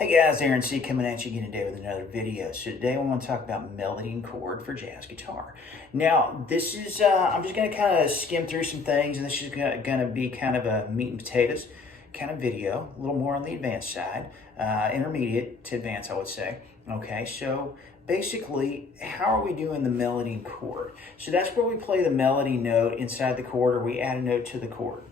Hey guys, Aaron C coming at you again today with another video. So today I want to talk about melody and chord for jazz guitar. Now this is, I'm just going to kind of skim through some things, and this is going to be kind of a meat and potatoes kind of video, a little more on the advanced side, intermediate to advanced I would say. Okay, so basically how are we doing the melody and chord? So that's where we play the melody note inside the chord, or we add a note to the chord.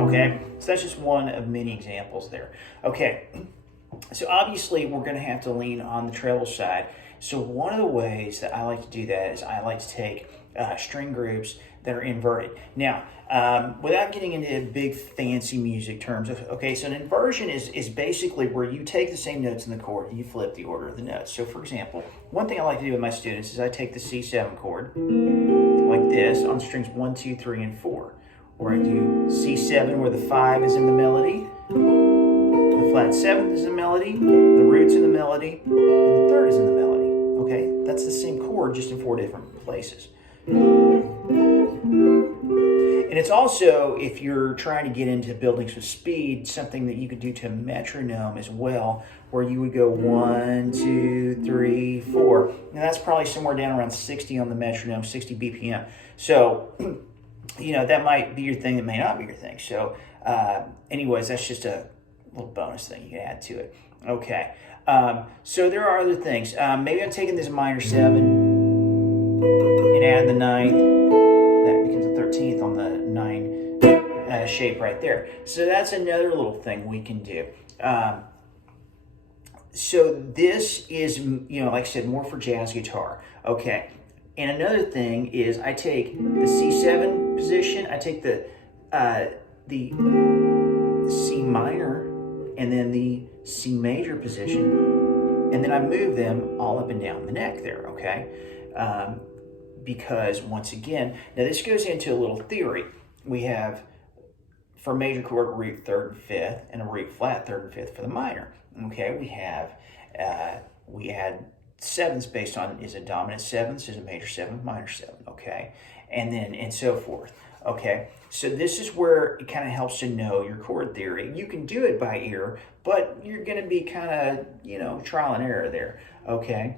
Okay, so that's just one of many examples there. Okay, so obviously we're going to have to lean on the treble side. So one of the ways that I like to do that is I like to take string groups that are inverted. Now, without getting into big fancy music terms, okay, so an inversion is basically where you take the same notes in the chord and you flip the order of the notes. So for example, one thing I like to do with my students is I take the C7 chord like this on strings 1, 2, 3, and 4. Or I do C7 where the 5 is in the melody, the flat 7th is in the melody, the root's in the melody, and the 3rd is in the melody. Okay, that's the same chord just in 4 different places. And it's also, if you're trying to get into building some speed, something that you could do to a metronome as well, where you would go 1, 2, 3, 4. And that's probably somewhere down around 60 on the metronome, 60 BPM. So, you know, that might be your thing, that may not be your thing. So anyways, that's just a little bonus thing you can add to it. Okay, so there are other things. Maybe I'm taking this minor 7 and add the 9th. That becomes the 13th on the 9 shape right there. So that's another little thing we can do. So this is, you know, like I said, more for jazz guitar. Okay. And another thing is I take the C7 position, I take the C minor and then the C major position, and then I move them all up and down the neck there, okay? Because once again, now this goes into a little theory. We have, for major chord, root 3rd and 5th, and a root flat 3rd and 5th for the minor. Okay, we have, we add 7ths based on, is a dominant 7th, is a major 7th, minor 7, okay? And then, and so forth, okay? So this is where it kind of helps to know your chord theory. You can do it by ear, but you're gonna be kind of, you know, trial and error there, okay?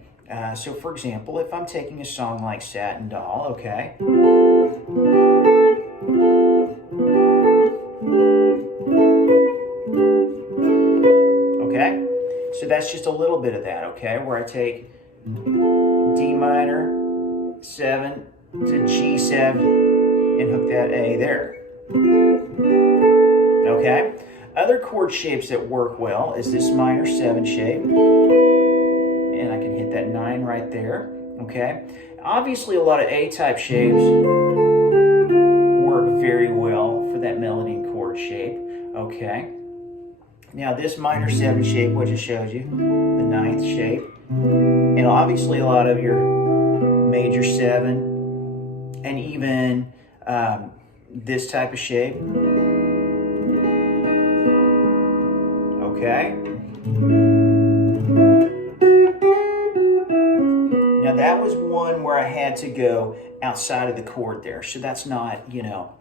So for example, if I'm taking a song like Satin Doll, okay? Okay? So that's just a little bit of that, okay? Where I take D minor, 7 to G7 and hook that A there. Okay? Other chord shapes that work well is this minor 7 shape. And I can hit that 9 right there. Okay? Obviously, a lot of A-type shapes work very well for that melody and chord shape. Okay? Now this minor 7 shape, what I just showed you, the 9th shape, and obviously a lot of your major 7, and even this type of shape, okay? Now that was one where I had to go outside of the chord there, so that's not, you know,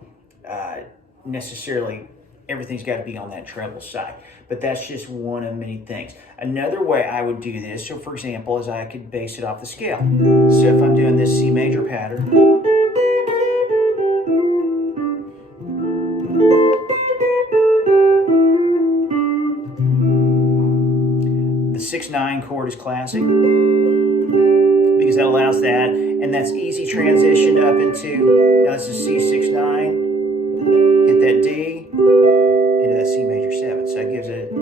necessarily everything's got to be on that treble side, but that's just one of many things. Another way I would do this, so for example, is I could base it off the scale. So if I'm doing this C major pattern, the 6/9 chord is classic because that allows that, and that's easy transition up into, now this is C6/9, hit that D, into that C major 7. So that gives it, and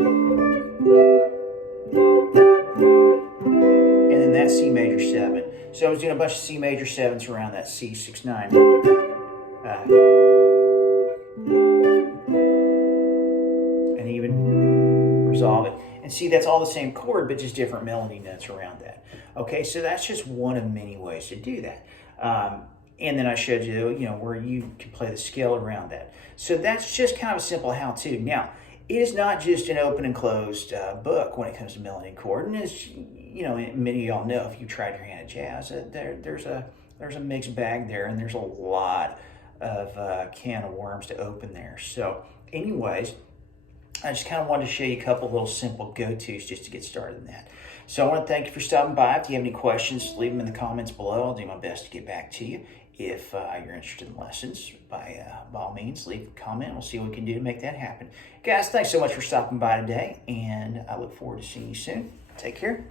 then that C major 7. So I was doing a bunch of C major 7s around that C6/9. And even resolve it. And see, that's all the same chord, but just different melody notes around that. Okay, so that's just one of many ways to do that. And then I showed you, you know, where you can play the scale around that. So that's just kind of a simple how-to. Now, it is not just an open and closed book when it comes to melody and chord. And as many of y'all know, if you tried your hand at jazz, there's a mixed bag there, and there's a lot of can of worms to open there. So, anyways, I just kind of wanted to show you a couple little simple go-tos just to get started in that. So I want to thank you for stopping by. If you have any questions, leave them in the comments below. I'll do my best to get back to you. If you're interested in lessons, by all means, leave a comment. We'll see what we can do to make that happen. Guys, thanks so much for stopping by today, and I look forward to seeing you soon. Take care.